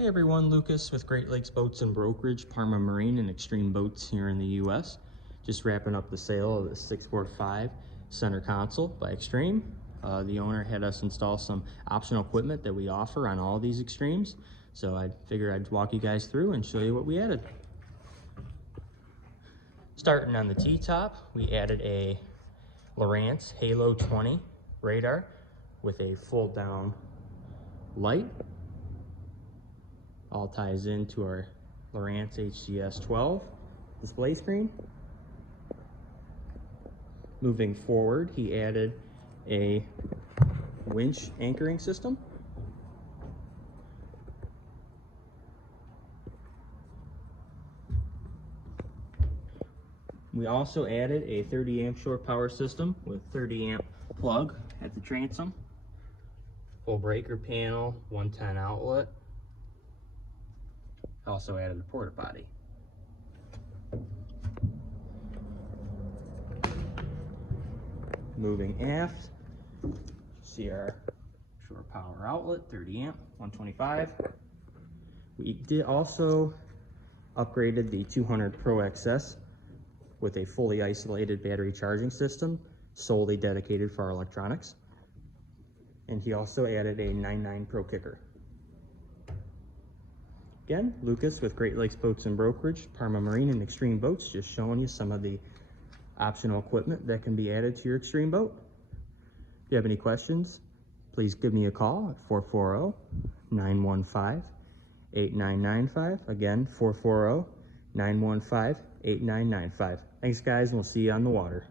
Hey everyone, Lucas with Great Lakes Boats and Brokerage, Parma Marine and Extreme Boats here in the US. Just wrapping up the sale of the 645 center console by Extreme. The owner had us install some optional equipment that we offer on all these Extremes. So I figured I'd walk you guys through and show you what we added. Starting on the T-top, we added a Lowrance Halo 20 radar with a fold down light. All ties into our Lowrance HGS 12 display screen. Moving forward, he added a winch anchoring system. We also added a 30 amp shore power system with 30 amp plug at the transom, full breaker panel, 110 outlet. Also added a porta potty. Moving aft, see our shore power outlet, 30 amp, 125. We did also upgraded the 200 Pro-XS with a fully isolated battery charging system, solely dedicated for our electronics. And he also added a 99 ProKicker. Again, Lucas with Great Lakes Boats and Brokerage, Parma Marine and Extreme Boats, just showing you some of the optional equipment that can be added to your Extreme boat. If you have any questions, please give me a call at 440-915-8995. Again, 440-915-8995. Thanks guys, and we'll see you on the water.